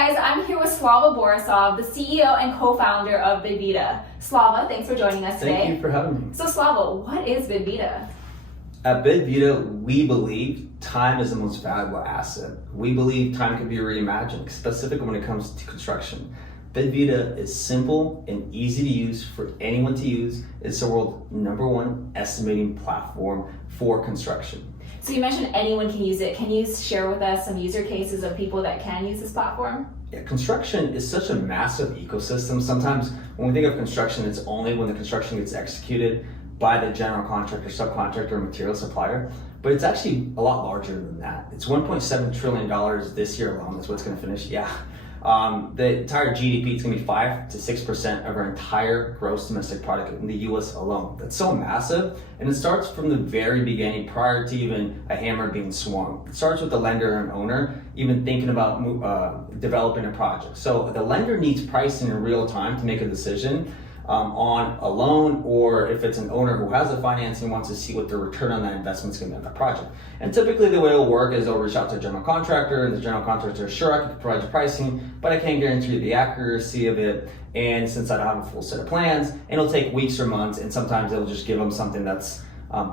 guys, I'm here with Slava Borisov, the CEO and co-founder of Bidvita. Slava, thanks for joining us today. Thank you for having me. So Slava, what is Bidvita? At Bidvita, we believe time is the most valuable asset. We believe time can be reimagined, specifically when it comes to construction. Bidvita is simple and easy to use for anyone to use. It's the world's #1 estimating platform for construction. So you mentioned anyone can use it. Can you share with us some user cases of people that can use this platform? Yeah, construction is such a massive ecosystem. Sometimes when we think of construction, it's only when the construction gets executed by the general contractor, subcontractor, or material supplier. But it's actually a lot larger than that. It's $1.7 trillion this year alone. That's what's going to finish. Yeah. The entire GDP is going to be 5 to 6% of our entire gross domestic product in the US alone. That's so massive, and it starts from the very beginning, prior to even a hammer being swung. It starts with the lender and owner even thinking about developing a project. So the lender needs pricing in real time to make a decision on a loan, or if it's an owner who has the financing wants to see what the return on that investment is going to be on that project. And typically the way it'll work is they'll reach out to a general contractor, and the general contractor is sure I can provide you pricing, but I can't guarantee the accuracy of it, and since I don't have a full set of plans, and it'll take weeks or months, and sometimes they'll just give them something that's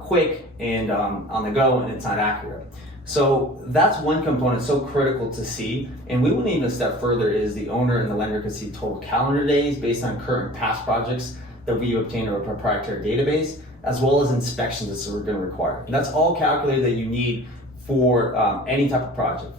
quick and on the go, and it's not accurate. So that's one component so critical to see, and we wouldn't even step further is the owner and the lender could see total calendar days based on current past projects that we obtain in a proprietary database, as well as inspections that we're going to require. And that's all calculated that you need for any type of project.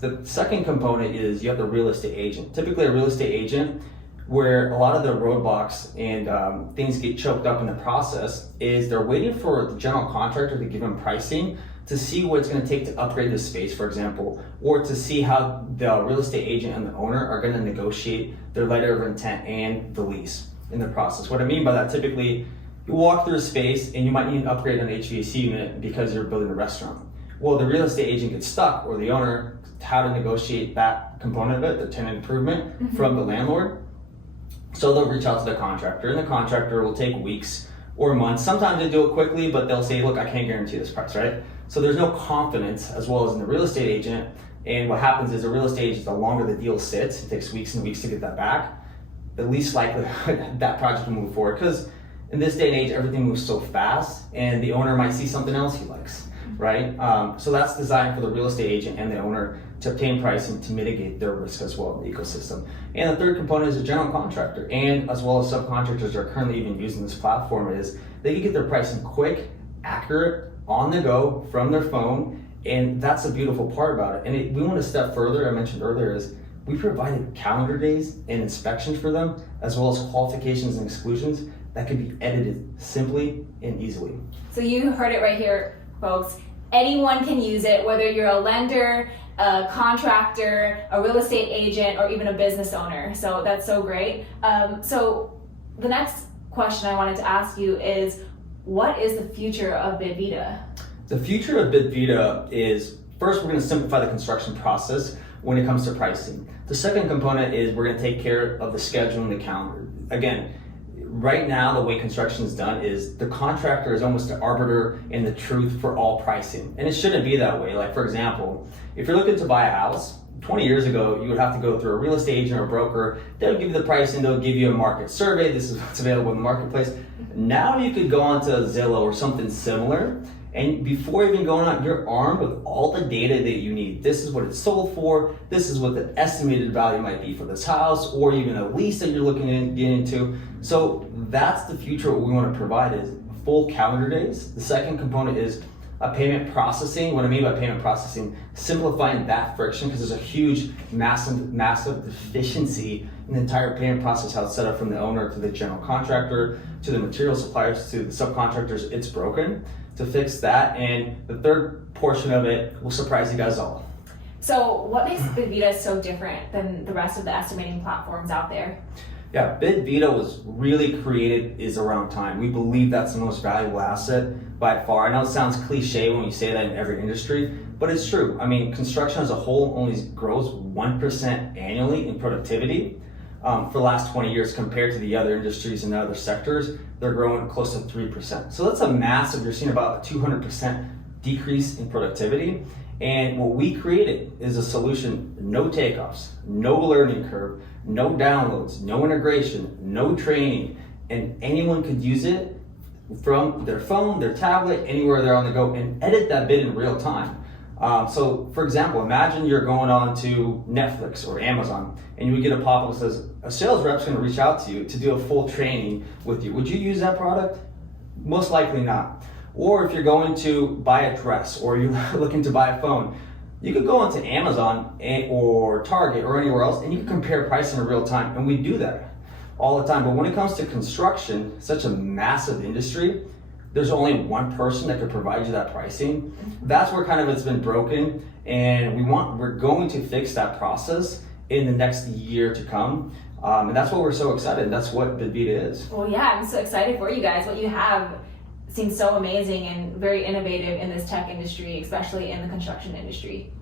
The second component is you have the real estate agent. Typically a real estate agent, where a lot of the roadblocks and things get choked up in the process, is they're waiting for the general contractor to give them pricing to see what it's going to take to upgrade the space, for example, or to see how the real estate agent and the owner are going to negotiate their letter of intent and the lease in the process. What I mean by that, typically you walk through a space and you might need an upgrade on the HVAC unit because you're building a restaurant. Well, the real estate agent gets stuck, or the owner, how to negotiate that component of it, the tenant improvement from the landlord. So they'll reach out to the contractor, and the contractor will take weeks or months. Sometimes they do it quickly, but they'll say, look, I can't guarantee this price, right? So there's no confidence as well as in the real estate agent. And what happens is the real estate agent, the longer the deal sits, it takes weeks and weeks to get that back, the least likely that project will move forward. Because in this day and age, everything moves so fast, and the owner might see something else he likes, right? So that's designed for the real estate agent and the owner to obtain pricing to mitigate their risk as well in the ecosystem. And the third component is a general contractor, and as well as subcontractors that are currently even using this platform, is they can get their pricing quick, accurate, on the go, from their phone, and that's the beautiful part about it. And we want to step further, I mentioned earlier, is we provided calendar days and inspections for them, as well as qualifications and exclusions that can be edited simply and easily. So you heard it right here, folks. Anyone can use it, whether you're a lender, a contractor, a real estate agent, or even a business owner. So that's so great. So the next question I wanted to ask you is, what is the future of Bidvita? The future of Bidvita is, first, we're going to simplify the construction process when it comes to pricing. The second component is we're going to take care of the schedule and the calendar. Again, right now, the way construction is done is the contractor is almost the arbiter in the truth for all pricing. And it shouldn't be that way. Like, for example, if you're looking to buy a house, 20 years ago, you would have to go through a real estate agent or a broker. They'll give you the pricing, they'll give you a market survey. This is what's available in the marketplace. Now you could go onto Zillow or something similar, and before even going on, you're armed with all the data that you need. This is what it's sold for. This is what the estimated value might be for this house, or even a lease that you're looking to get into. So that's the future. What we want to provide is full calendar days. The second component is a payment processing. What I mean by payment processing, simplifying that friction, because there's a huge, massive deficiency in the entire payment process, how it's set up from the owner to the general contractor, to the material suppliers, to the subcontractors. It's broken. To fix that, and the third portion of it will surprise you guys all. So what makes Bidvita so different than the rest of the estimating platforms out there? Yeah, Bidvita was really created is around time. We believe that's the most valuable asset by far. I know it sounds cliche when you say that in every industry, but it's true. I mean, construction as a whole only grows 1% annually in productivity. For the last 20 years compared to the other industries and the other sectors, they're growing close to 3%. So that's a massive, you're seeing about a 200% decrease in productivity. And what we created is a solution, no takeoffs, no learning curve, no downloads, no integration, no training, and anyone could use it from their phone, their tablet, anywhere they're on the go, and edit that bid in real time. So for example, imagine you're going on to Netflix or Amazon and you would get a pop-up that says, a sales rep's gonna reach out to you to do a full training with you. Would you use that product? Most likely not. Or if you're going to buy a dress or you're looking to buy a phone, you could go onto Amazon or Target or anywhere else and you can compare pricing in real time, and we do that all the time. But when it comes to construction, such a massive industry, there's only one person that could provide you that pricing. That's where kind of it's been broken, and we're going to fix that process in the next year to come. And that's what we're so excited. That's what Bidvita is. Well, yeah, I'm so excited for you guys. What you have seems so amazing and very innovative in this tech industry, especially in the construction industry.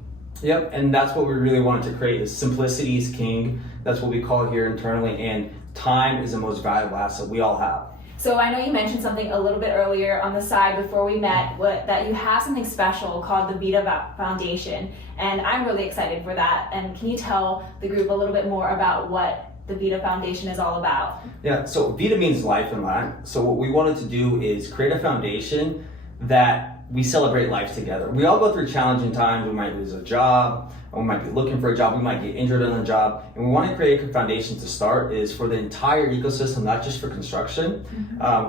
Yep, and that's what we really wanted to create is simplicity is king. That's what we call it here internally, and time is the most valuable asset we all have. So I know you mentioned something a little bit earlier on the side before we met, that you have something special called the Bidvita Foundation, and I'm really excited for that. And can you tell the group a little bit more about what the Bidvita Foundation is all about? Yeah, so Vita means life in Latin. So what we wanted to do is create a foundation that we celebrate life together. We all go through challenging times. We might lose a job, or we might be looking for a job, we might get injured on the job, and we want to create a foundation to start is for the entire ecosystem, not just for construction,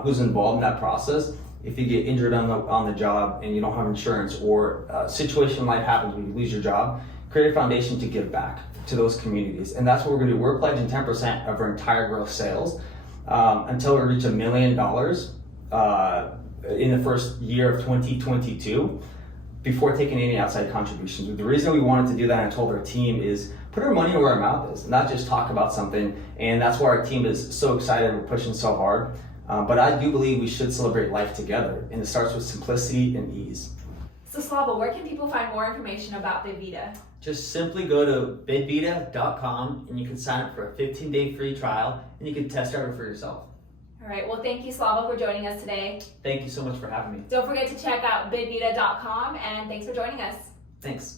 who's involved in that process. If you get injured on the job and you don't have insurance, or a situation in life happens when you lose your job, create a foundation to give back to those communities. And that's what we're going to do. We're pledging 10% of our entire gross sales until we reach $1 million in the first year of 2022, before taking any outside contributions. The reason we wanted to do that, and I told our team, is put our money where our mouth is, not just talk about something. And that's why our team is so excited. We're pushing so hard. But I do believe we should celebrate life together, and it starts with simplicity and ease. So Slava, where can people find more information about Bidvita? Just simply go to bidvita.com and you can sign up for a 15-day free trial, and you can test drive it for yourself. All right, well, thank you, Slava, for joining us today. Thank you so much for having me. Don't forget to check out bidvita.com, and thanks for joining us. Thanks.